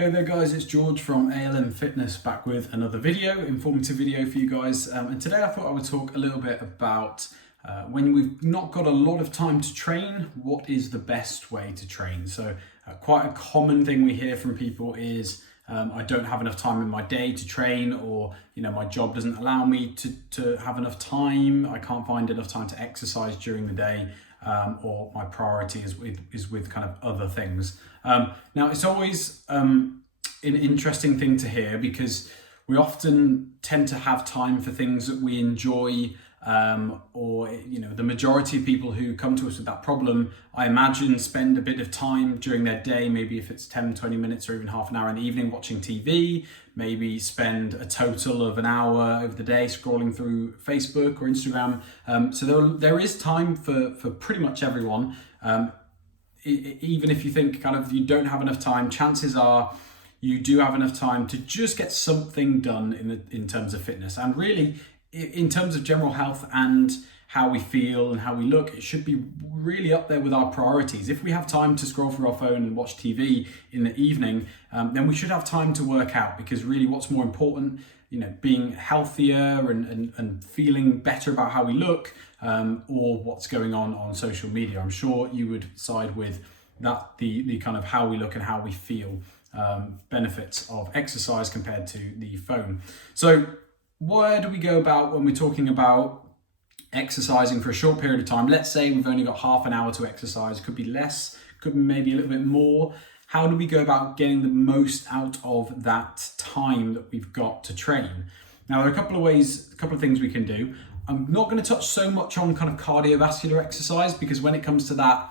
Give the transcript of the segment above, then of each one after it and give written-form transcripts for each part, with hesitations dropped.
Hey there guys, it's George from ALM Fitness back with another video, informative video for you guys. And today I thought I would talk a little bit about when we've not got a lot of time to train, what is the best way to train? So quite a common thing we hear from people is I don't have enough time in my day to train, or my job doesn't allow me to have enough time. I can't find enough time to exercise during the day. Or my priority is with kind of other things. Now, it's always an interesting thing to hear because we often tend to have time for things that we enjoy, or the majority of people who come to us with that problem, I imagine, spend a bit of time during their day, maybe if it's 10-20 minutes or even half an hour in the evening watching TV, maybe spend a total of an hour over the day scrolling through Facebook or Instagram. So there is time for pretty much everyone. Even if you think kind of you don't have enough time, chances are you do have enough time to just get something done in terms of fitness. And really, in terms of general health and how we feel and how we look, it should be really up there with our priorities. If we have time to scroll through our phone and watch TV in the evening, then we should have time to work out, because really what's more important, being healthier and feeling better about how we look, or what's going on social media. I'm sure you would side with that, the kind of how we look and how we feel, benefits of exercise compared to the phone. So where do we go about when we're talking about exercising for a short period of time? Let's say we've only got half an hour to exercise, could be less, could be maybe a little bit more. How do we go about getting the most out of that time that we've got to train? Now, there are a couple of ways, a couple of things we can do. I'm not going to touch so much on kind of cardiovascular exercise, because when it comes to that,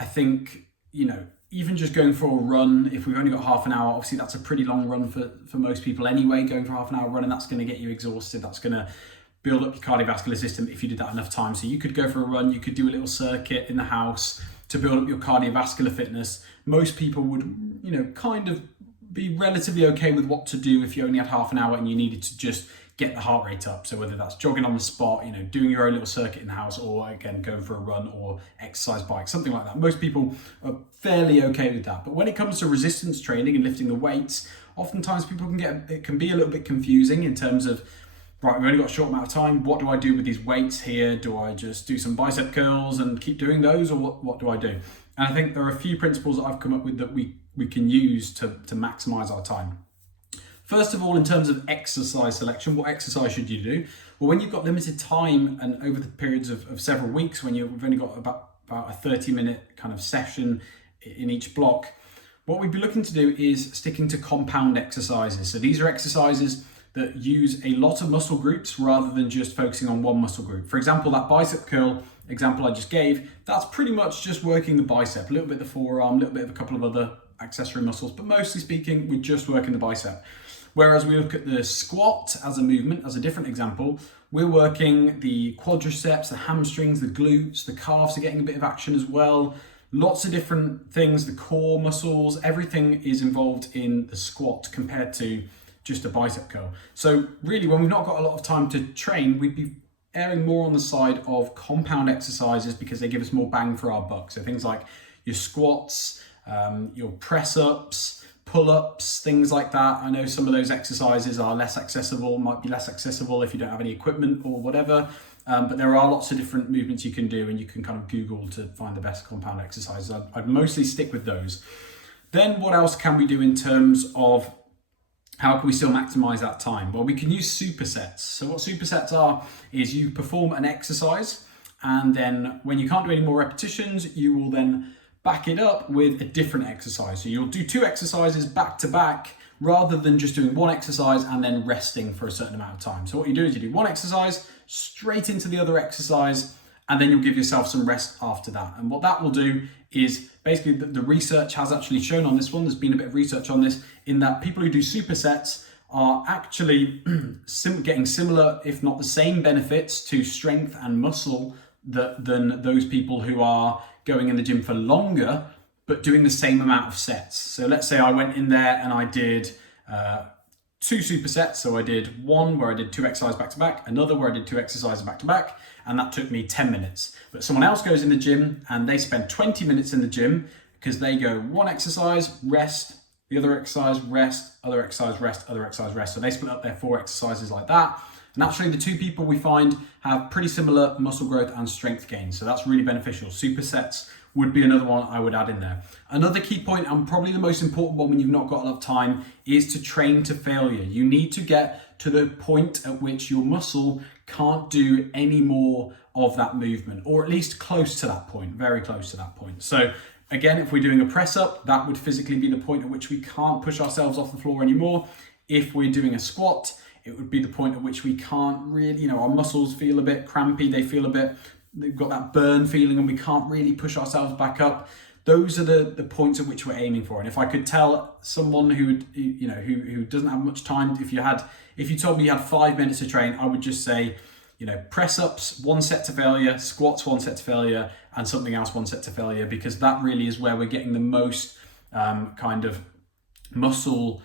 I think, even just going for a run, if we've only got half an hour, obviously that's a pretty long run for most people anyway, going for half an hour run, and that's going to get you exhausted. That's going to build up your cardiovascular system if you did that enough time. So you could go for a run, you could do a little circuit in the house to build up your cardiovascular fitness. Most people would, kind of be relatively okay with what to do if you only had half an hour and you needed to just get the heart rate up. So whether that's jogging on the spot, doing your own little circuit in the house, or again, going for a run or exercise bike, something like that. Most people are fairly okay with that. But when it comes to resistance training and lifting the weights, oftentimes it can be a little bit confusing in terms of, right, we've only got a short amount of time. What do I do with these weights here? Do I just do some bicep curls and keep doing those, or what do I do? And I think there are a few principles that I've come up with that we can use to maximize our time. First of all, in terms of exercise selection, what exercise should you do? Well, when you've got limited time and over the periods of several weeks, when we've only got about a 30-minute kind of session in each block, what we'd be looking to do is sticking to compound exercises. So these are exercises that use a lot of muscle groups rather than just focusing on one muscle group. For example, that bicep curl example I just gave, that's pretty much just working the bicep, a little bit of the forearm, a little bit of a couple of other accessory muscles, but mostly speaking, we're just working the bicep. Whereas we look at the squat as a movement, as a different example, we're working the quadriceps, the hamstrings, the glutes, the calves are getting a bit of action as well. Lots of different things, the core muscles, everything is involved in the squat compared to just a bicep curl. So really, when we've not got a lot of time to train, we'd be erring more on the side of compound exercises because they give us more bang for our buck. So things like your squats, your press-ups, pull-ups, things like that. I know some of those exercises are less accessible, might be less accessible if you don't have any equipment or whatever. But there are lots of different movements you can do, and you can kind of Google to find the best compound exercises. I'd mostly stick with those. Then what else can we do in terms of how can we still maximize that time? Well, we can use supersets. So what supersets are is you perform an exercise, and then when you can't do any more repetitions, you will then back it up with a different exercise. So you'll do two exercises back to back rather than just doing one exercise and then resting for a certain amount of time. So what you do is you do one exercise straight into the other exercise, and then you'll give yourself some rest after that. And what that will do is basically the research has actually shown on this one, there's been a bit of research on this, in that people who do supersets are actually getting similar, if not the same benefits to strength and muscle than those people who are going in the gym for longer, but doing the same amount of sets. So let's say I went in there and I did two supersets. So I did one where I did two exercises back to back, another where I did two exercises back to back, and that took me 10 minutes. But someone else goes in the gym and they spend 20 minutes in the gym because they go one exercise, rest, the other exercise, rest, other exercise, rest, other exercise, rest. So they split up their 4 exercises like that. And actually the 2 people we find have pretty similar muscle growth and strength gains. So that's really beneficial. Supersets would be another one I would add in there. Another key point, and probably the most important one when you've not got a lot of time, is to train to failure. You need to get to the point at which your muscle can't do any more of that movement, or at least close to that point, very close to that point. So again, if we're doing a press up, that would physically be the point at which we can't push ourselves off the floor anymore. If we're doing a squat, it would be the point at which we can't really, our muscles feel a bit crampy, they've got that burn feeling and we can't really push ourselves back up. Those are the points at which we're aiming for. And if I could tell someone who doesn't have much time, if you told me you had 5 minutes to train, I would just say, press ups, 1 set to failure, squats, 1 set to failure, and something else, 1 set to failure, because that really is where we're getting the most kind of muscle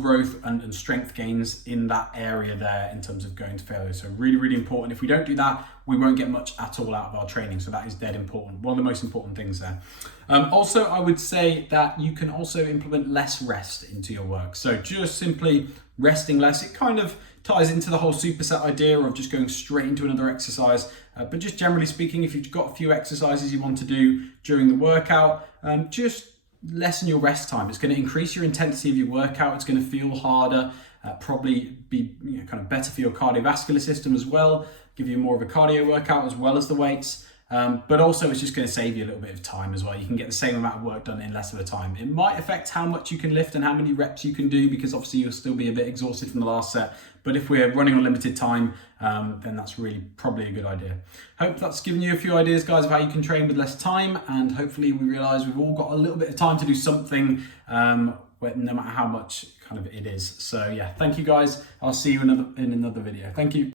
growth and strength gains in that area there in terms of going to failure. So really, really important. If we don't do that, we won't get much at all out of our training. So that is dead important. One of the most important things there. Also, I would say that you can also implement less rest into your work. So just simply resting less. It kind of ties into the whole superset idea of just going straight into another exercise. But just generally speaking, if you've got a few exercises you want to do during the workout, just lessen your rest time. It's going to increase your intensity of your workout. It's going to feel harder, probably be kind of better for your cardiovascular system as well, give you more of a cardio workout as well as the weights. But also it's just going to save you a little bit of time as well. You can get the same amount of work done in less of a time. It might affect how much you can lift and how many reps you can do, because obviously you'll still be a bit exhausted from the last set. But if we're running on limited time, then that's really probably a good idea. Hope that's given you a few ideas, guys, of how you can train with less time. And hopefully we realize we've all got a little bit of time to do something, no matter how much kind of it is. So yeah, thank you guys. I'll see you in another video. Thank you.